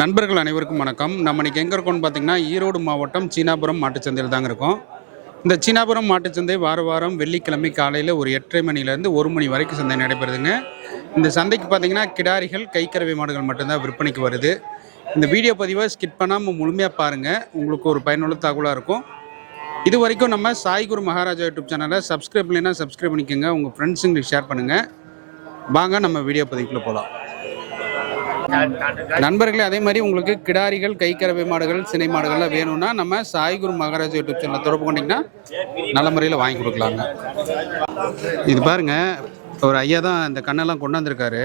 நண்பர்கள் அனைவருக்கும் வணக்கம். நம்ம இன்னைக்கு எங்கே இருக்கோம்னு பார்த்தீங்கன்னா ஈரோடு மாவட்டம் சீனாபுரம் மாட்டுச்சந்தையில் தாங்க இருக்கோம். இந்த சீனாபுரம் மாட்டுச்சந்தை வார வாரம் வெள்ளிக்கிழமை காலையில் ஒரு எட்டரை மணிலேருந்து ஒரு மணி வரைக்கும் சந்தை நடைபெறுதுங்க. இந்த சந்தைக்கு பார்த்தீங்கன்னா கிடாரிகள் கைக்கறவை மாடுகள் மட்டும்தான் விற்பனைக்கு வருது. இந்த வீடியோ பதிவை ஸ்கிப் பண்ணாமல் முழுமையாக பாருங்கள் உங்களுக்கு ஒரு பயனுள்ள தகவலாக இருக்கும். இது வரைக்கும் நம்ம சாய்குரு மகாராஜா யூடியூப் சேனலை சப்ஸ்கிரைப் இல்லைன்னா சப்ஸ்கிரைப் பண்ணிக்கோங்க. உங்கள் ஃப்ரெண்ட்ஸுங்களுக்கு ஷேர் பண்ணுங்கள் வாங்க நம்ம வீடியோ பதிவுக்குள்ளே போகலாம் நண்பர்களே அதே மாதிரி உங்களுக்கு கிடாரிகள் கைக்கரவை மாடுகள் சினை மாடுகள்லாம் வேணும்னா நம்ம சாய்குரு மகாராஜ் யூடியூப் சேனலை தொடர்பு கொண்டீங்கன்னா நல்ல முறையில் வாங்கி கொடுக்கலாங்க. இது பாருங்க ஒரு ஐயா தான் இந்த கண்ணெல்லாம் கொண்டாந்துருக்காரு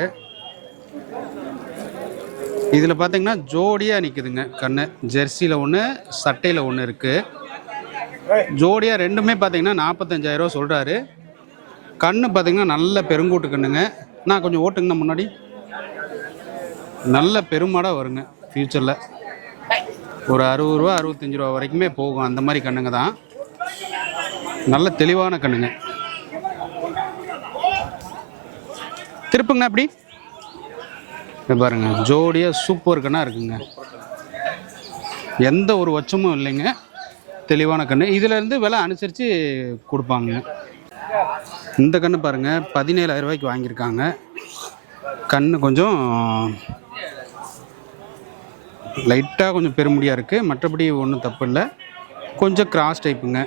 இதில் பார்த்தீங்கன்னா ஜோடியாக நிற்குதுங்க கண்ணு. ஜெர்சியில் ஒன்று சட்டையில் ஒன்று இருக்குது ஜோடியாக ரெண்டுமே பார்த்தீங்கன்னா நாற்பத்தஞ்சாயிரரூவா சொல்கிறாரு கண்ணு பார்த்தீங்கன்னா நல்ல பெருங்கூட்டு கண்ணுங்க. நான் கொஞ்சம் ஓட்டுங்கண்ணா முன்னாடி. நல்ல பெருமாடாக வருங்க ஃப்யூச்சரில் ஒரு அறுபது ரூபா அறுபத்தஞ்சு ரூபா வரைக்குமே போகும். அந்த மாதிரி கண்ணுங்க தான். நல்ல தெளிவான கண்ணுங்க. திருப்புங்க எப்படி? பாருங்க ஜோடியாக சூப்பர் கண்ணாக இருக்குங்க. எந்த ஒரு வச்சமும் இல்லைங்க. தெளிவான கண்ணு. இதுலேருந்து விலை அனுசரித்து கொடுப்பாங்க. இந்த கண்ணு பாருங்கள் பதினேழாயிரம் ரூபாய்க்கு வாங்கியிருக்காங்க. கண்ணு கொஞ்சம் லைட்டாக கொஞ்சம் பெருமுடியாக இருக்குது மற்றபடி ஒன்றும் தப்பு இல்லை கொஞ்சம் கிராஸ் டைப்புங்க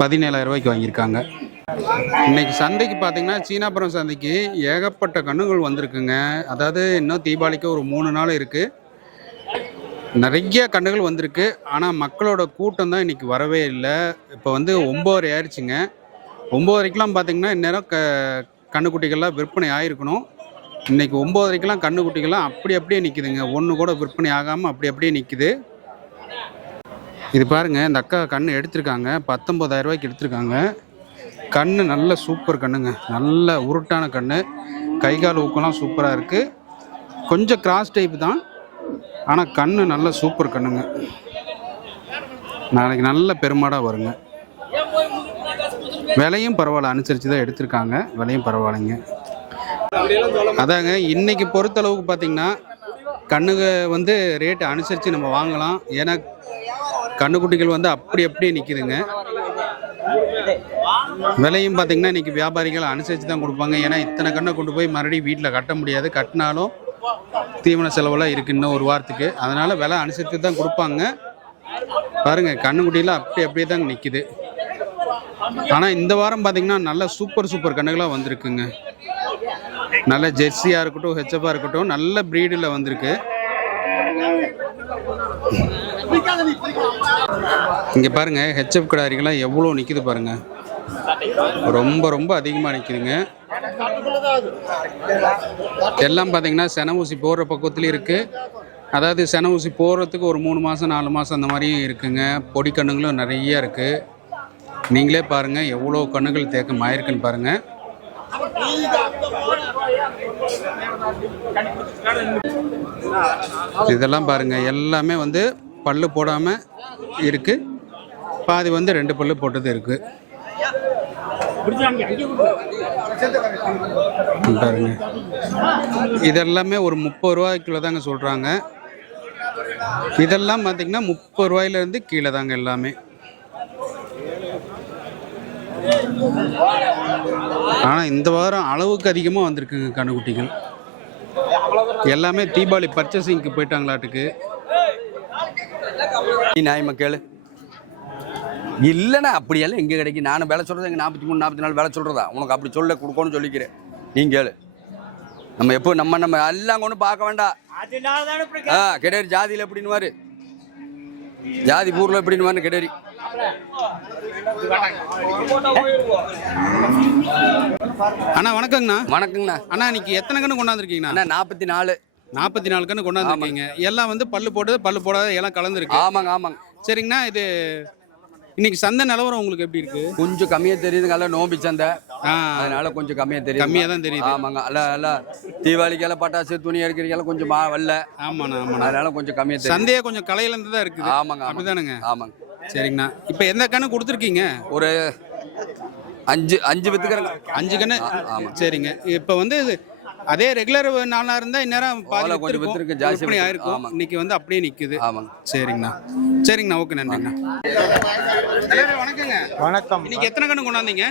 பதினேழாயிரம் ரூபாய்க்கு வாங்கியிருக்காங்க. இன்னைக்கு சந்தைக்கு பார்த்தீங்கன்னா சீனாபுரம் சந்தைக்கு ஏகப்பட்ட கண்ணுகள் வந்திருக்குங்க. அதாவது இன்னும் தீபாவளிக்கு ஒரு மூணு நாள் இருக்குது நிறைய கண்ணுகள் வந்திருக்கு. ஆனால் மக்களோட கூட்டம் தான் இன்றைக்கி வரவே இல்லை. இப்போ வந்து ஒம்பது ஆயிடுச்சுங்க. ஒம்பதரைக்கெலாம் பார்த்தீங்கன்னா இந்நேரம் க கண்ணுக்குட்டிகள்லாம் விற்பனை ஆயிருக்கணும். இன்னைக்கு ஒம்பதரைக்கெலாம் கண்ணுக்குட்டிகள்லாம் அப்படி அப்படியே நிற்குதுங்க ஒன்று கூட விற்பனை ஆகாமல் அப்படி அப்படியே நிற்குது இது பாருங்கள் இந்த அக்கா கண் எடுத்திருக்காங்க. 19000 ரூபாய்க்கு எடுத்திருக்காங்க. கண் நல்ல சூப்பர் கண்ணுங்க. நல்ல உருட்டான கண் கை கால் ஊக்கம்லாம் சூப்பராக இருக்குது கொஞ்சம் கிராஸ் டைப் தான். ஆனால் கண் நல்ல சூப்பர் கண்ணுங்க. நாளைக்கு நல்ல பெருமாடாக வருங்க. விலையும் பரவாயில்ல. அனுசரித்து தான் எடுத்திருக்காங்க. விலையும் பரவாயில்லைங்க. அதாங்க இன்னைக்கு பொறுத்தளவுக்கு பார்த்தீங்கன்னா கண்ணுக வந்து ரேட்டு அனுசரித்து நம்ம வாங்கலாம். ஏன்னா கண்ணுக்குட்டிகள் வந்து அப்படி அப்படியே நிற்கிதுங்க விலையும் பார்த்தீங்கன்னா இன்னைக்கு வியாபாரிகள் அனுசரித்து தான் கொடுப்பாங்க. ஏன்னா இத்தனை கண்ணை கொண்டு போய் மறுபடியும் வீட்டில் கட்ட முடியாது. கட்டினாலும் தீவன செலவெல்லாம் இருக்குது இன்னும் ஒரு வாரத்துக்கு. அதனால் விலை அனுசரித்து தான் கொடுப்பாங்க. பாருங்கள் கண்ணுக்குட்டியெல்லாம் அப்படி அப்படியே தான் நிற்கிது ஆனால் இந்த வாரம் பார்த்தீங்கன்னா நல்ல சூப்பர் சூப்பர் கண்ணுகளாக வந்திருக்குங்க. நல்ல ஜெர்சியாக இருக்கட்டும் ஹெச்எஃபாக இருக்கட்டும் நல்ல ப்ரீடில் வந்திருக்கு. இங்கே பாருங்க ஹெச்எஃப் கிடாரிகள்லாம் எவ்வளோ நிற்கிது பாருங்கள் ரொம்ப ரொம்ப அதிகமாக நிற்கிதுங்க எல்லாம் பார்த்தீங்கன்னா சென ஊசி போடுற பக்கத்துலேயும் இருக்குது அதாவது சென ஊசி போடுறதுக்கு ஒரு மூணு மாதம் நாலு மாதம் அந்த மாதிரியும் இருக்குங்க. பொடி கண்ணுங்களும் நிறைய இருக்குது நீங்களே பாருங்கள் எவ்வளோ கண்ணுகள் தேக்கமாயிருக்குன்னு பாருங்கள் இதெல்லாம் பாருங்க எல்லாமே வந்து பல்லு போடாமல் இருக்கு. பாதி வந்து ரெண்டு பல்லு போட்டது இருக்கு. பாருங்க. இதெல்லாமே ஒரு முப்பது ரூபாய்க்குள்ள தாங்க சொல்றாங்க. இதெல்லாம் பார்த்தீங்கன்னா முப்பது ரூபாயிலேருந்து கீழே தாங்க எல்லாமே. ஆனால் இந்த வாரம் அளவுக்கு அதிகமாக வந்திருக்குங்க கண்ணுக்குட்டிகள். எல்லாமே தீபாவளி பர்ச்சேசிங்க்கு போயிட்டாங்களாட்டுக்கு. நீ நியாயமா கேளு. இல்லைண்ணா அப்படியெல்லாம் எங்கே கிடைக்கும் நானும் வேலை சொல்கிறது எங்கள் நாற்பத்தி மூணு நாற்பத்தி நாலு வேலை சொல்கிறதா உனக்கு அப்படி சொல்ல கொடுக்கணும்னு சொல்லிக்கிறேன். நீ கேளு. நம்ம எப்போ நம்ம நம்ம எல்லாம் கொண்டு பார்க்க வேண்டாம். ஆ கெடேரி ஜாதியில் எப்படின்னு ஜாதி பூரில் எப்படின்னு கெடேரி அண்ணா வணக்கங்கண்ணா. வணக்கங்கண்ணா. அண்ணா இன்னைக்கு எத்தனை கண்ணு கொண்டாந்துருக்கீங்கண்ணா? அண்ணா நாற்பத்தி நாலு. நாற்பத்தி நாலு கண்ணு கொண்டாந்துருக்கீங்க எல்லாம் வந்து பல்லு போட்டது பல்லு போடாத எல்லாம் கலந்துருக்கு. ஆமாங்க ஆமாங்க. சரிங்கண்ணா இது இன்னைக்கு சந்தை நிலவரம் உங்களுக்கு எப்படி இருக்கு? கொஞ்சம் கம்மியாக தெரியுதுங்க எல்லாம் நோம்பி சந்தை. அதனால கொஞ்சம் கம்மியாக தெரியுது. கம்மியாக தான் தெரியுது. ஆமாங்க. அல்ல அல்ல. தீபாவளிக்கெல்லாம் பட்டாசு துணி எடுக்கிறீங்கெல்லாம் கொஞ்சம் மா வரல. ஆமாண்ணா ஆமாண்ணா. அதனால கொஞ்சம் கம்மியாக தெரியும் சந்தையே கொஞ்சம் கலையிலேருந்து தான் இருக்குது. ஆமாங்க அப்படிதானுங்க. ஆமாங்க. சரிங்கண்ணா. இப்போ எந்த கண்ணு கொடுத்துருக்கீங்க? ஒரு அஞ்சு அஞ்சு வித்துக்கிறேங்க. அஞ்சு கண்ணு. சரிங்க. இப்போ வந்து அதே ரெகுலர் நாளாக இருந்தால் இந்நேரம் பாதி அவ்வளோ கொஞ்சம். வித்திருக்கு, ஜாஸ்தி விற்பனை. ஆயிருக்கும். இன்னைக்கு வந்து அப்படியே நிக்குது. ஆமாங்க. சரிங்கண்ணா. சரிங்கண்ணா ஓகே நன்றிண்ணா தலைவரே, வணக்கங்க. வணக்கம். இன்னைக்கு எத்தனை கண்ணு கொண்டாந்தீங்க?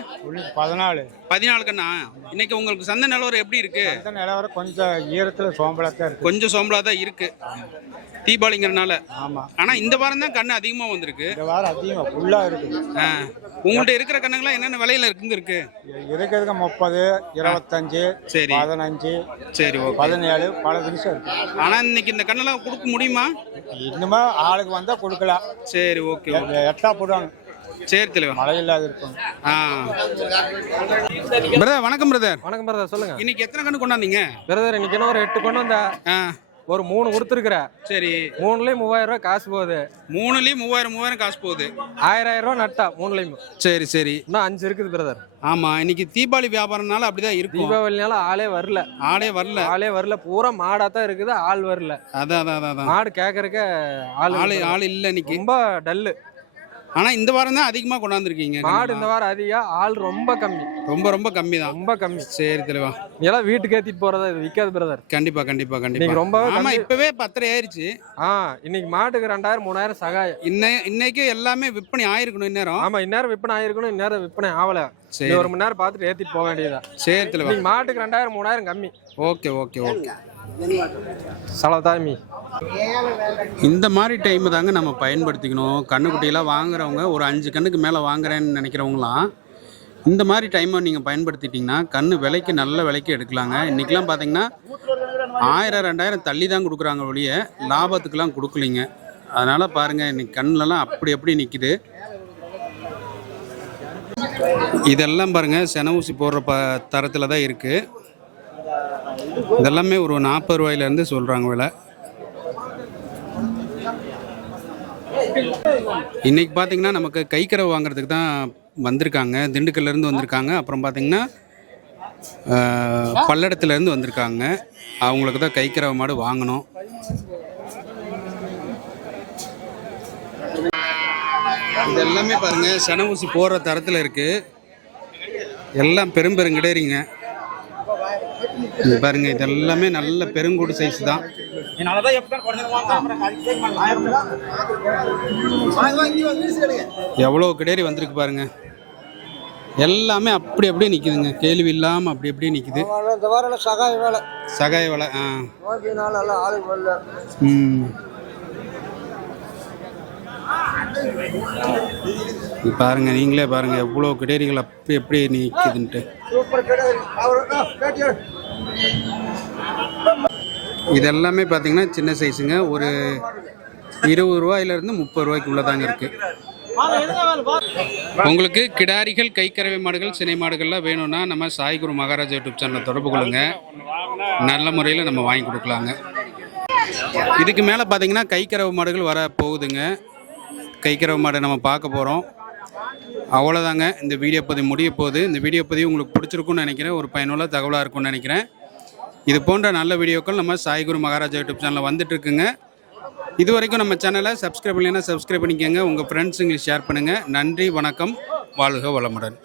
பதினாலு. பதினாலு கண்ணா? இன்னைக்கு உங்களுக்கு சந்தை நிலவரம் எப்படி இருக்கு? அந்த நிலவரம் கொஞ்சம் ஈரத்தில் சோம்பலாத்தான் இருக்கு. கொஞ்சம் சோம்பலா தான் இருக்கு. தீபாவளிங்கிறனால. ஆமாம் ஆனா இந்த வாரம் தான் கண்ணு அதிகமா வந்திருக்கு. இந்த வாரம் அதிகமாக ஃபுல்லாக இருக்குது. ஆ. உங்கள்ட்ட இருக்கிற கண்ணுங்களாம் என்னென்ன விலையில இருக்குங்க இருக்கு? இருக்கிறதுக்கு முப்பது இருபத்தஞ்சு சரி. பதினஞ்சு சரி ஓகே. பதினேழு பல தினசம் இருக்கு. ஆனா இன்னைக்கு இந்த கண்ணெல்லாம் கொடுக்க முடியுமா? இன்னுமா ஆளுக்கு வந்தால் கொடுக்கலாம். சரி ஓகே எட்டா போடுவாங்க. சரி தலைவா. மழை இல்லாத இருக்கும். ஆ. பிரதர் வணக்கம் பிரதர் வணக்கம் பிரதர் சொல்லுங்க. இன்னைக்கு எத்தனை கண்ணு கொண்டாந்தீங்க? பிரதர் இன்னைக்கு என்ன ஒரு எட்டு கொண்டு வந்த. ஆ. ஒரு மூணு கொடுத்துருக்குற. சரி. மூணுலயும் மூவாயிரம் ரூபாய் காசு போகுது. மூணுலயும் மூவாயிரம் மூவாயிரம் காசு போகுது. ஆயிரம் ஆயிரம் ரூபாய் நட்டா மூணுலயும். சரி சரி. இன்னும் அஞ்சு இருக்குது பிரதர் ஆமா இன்னைக்கு தீபாவளி வியாபாரம்னால அப்படிதான் இருக்கும். தீபாவளினால ஆளே வரல. ஆளே வரல. ஆளே வரல. பூரா மாடா தான் இருக்குது ஆள் வரல. அதான் அதான் மாடு கேட்கறக்க ஆள் ஆளு. ஆள் இல்ல இன்னைக்கு. ரொம்ப டல்லு. ஆனா இந்த வாரம் தான் அதிகமா கொண்டாந்துருக்கீங்க மாடு இந்த வாரம் அதிகம் ஆள் ரொம்ப கம்மி. ரொம்ப ரொம்ப கம்மி தான் ரொம்ப கம்மி. சரி தலைவா. இதெல்லாம் வீட்டுக்கு ஏத்திட்டு போறதா இது விக்காது பிரதர் கண்டிப்பா கண்டிப்பா இன்னைக்கு கண்டிப்பா ரொம்பவே ஆமா. இப்பவே பத்தரை ஆயிருச்சு. ஆ இன்னைக்கு மாட்டுக்கு ரெண்டாயிரம் மூணாயிரம் சகாயம். இன்னை இன்னைக்கு எல்லாமே விற்பனை ஆயிருக்கணும் இந்நேரம். ஆமா இந்நேரம் விற்பனை ஆயிருக்கணும் இந்நேரம் விற்பனை ஆகல சரி. ஒரு மணி நேரம் பார்த்துட்டு ஏத்திட்டு போக வேண்டியதா சரி இன்னைக்கு மாட்டுக்கு ரெண்டாயிரம் மூணாயிரம் கம்மி. Okay okay okay. சலதாமி. இந்த மாதிரி டைம் தாங்க நம்ம பயன்படுத்திக்கணும். கண்ணுக்குட்டியெல்லாம் வாங்குறவங்க ஒரு அஞ்சு கண்ணுக்கு மேலே வாங்குறேன்னு நினைக்கிறவங்களாம் இந்த மாதிரி டைமை நீங்கள் பயன்படுத்திட்டிங்கன்னா கண்ணு விலைக்கு நல்ல விலைக்கு எடுக்கலாங்க. இன்றைக்கெலாம் பார்த்தீங்கன்னா ஆயிரம் ரெண்டாயிரம் தள்ளி தான் கொடுக்குறாங்க ஒழிய லாபத்துக்கெலாம் கொடுக்கலிங்க. அதனால் பாருங்கள் இன்னைக்கு கண்ணிலலாம் அப்படி அப்படி நிற்கிது இதெல்லாம் பாருங்கள் சென ஊசி போடுற ப தரத்தில் தான் இருக்குது இதெல்லாமே ஒரு நாற்பது ரூபாயிலேருந்து சொல்கிறாங்க விலை. இன்றைக்கி பார்த்தீங்கன்னா நமக்கு கைக்கரை வாங்குறதுக்கு தான் வந்திருக்காங்க. திண்டுக்கல்லேருந்து வந்திருக்காங்க. அப்புறம் பார்த்திங்கன்னா பல்லடத்துலேருந்து வந்திருக்காங்க. அவங்களுக்கு தான் கைக்கரவை மாடு வாங்கணும். இது எல்லாமே பாருங்கள் சென ஊசி தரத்தில் இருக்குது எல்லாம் பெரும் பெருங்கிடேரிங்க இது பாருங்க இது எல்லாமே நல்ல பெருங்கூடு சைஸ் தான். எவ்வளோ கிடேரி வந்திருக்கு பாருங்க. எல்லாமே அப்படி அப்படியே நிற்குதுங்க கேள்வி இல்லாமல் அப்படி அப்படியே நிற்குது இந்த வாரம் சகாய வேலை சகாய வலை ஆ. ம். பாருங்க நீங்களே பாருங்க எவ்வளோ கிடேரிகள் அப்படி எப்படி நிற்குதுன்ட்டு சூப்பர் கிடையாது. இது எல்லாமே பார்த்தீங்கன்னா சின்ன சைஸுங்க. ஒரு இருபது ரூபாயிலிருந்து முப்பது ரூபாய்க்கு தாங்க இருக்குது உங்களுக்கு கிடாரிகள் கைக்கறவை மாடுகள் சினை மாடுகள்லாம் வேணும்னா நம்ம சாய்குரு மகாராஜா யூடியூப் சேனலை தொடர்பு கொள்ளுங்க. நல்ல முறையில் நம்ம வாங்கி கொடுக்கலாங்க. இதுக்கு மேலே பார்த்தீங்கன்னா கைக்கறவை மாடுகள் வர போகுதுங்க. கைக்கறவை மாடை நம்ம பார்க்க போகிறோம் அவ்வளோதாங்க இந்த வீடியோ பதிவு முடிய போகுது. இந்த வீடியோ பதிவு உங்களுக்கு பிடிச்சிருக்குன்னு நினைக்கிறேன். ஒரு பயனுள்ள தகவலாக இருக்கும்னு நினைக்கிறேன். இது போன்ற நல்ல வீடியோக்கள் நம்ம சாய்குரு மகாராஜா யூடியூப் சேனலில் வந்துட்டுருக்குங்க. இது வரைக்கும் நம்ம சேனலை சப்ஸ்கிரைப் இல்லைன்னா சப்ஸ்கிரைப் பண்ணிக்கோங்க. உங்கள் ஃப்ரெண்ட்ஸுங்களுக்கு ஷேர் பண்ணுங்கள் நன்றி வணக்கம். வாழ்க வளமுடன்.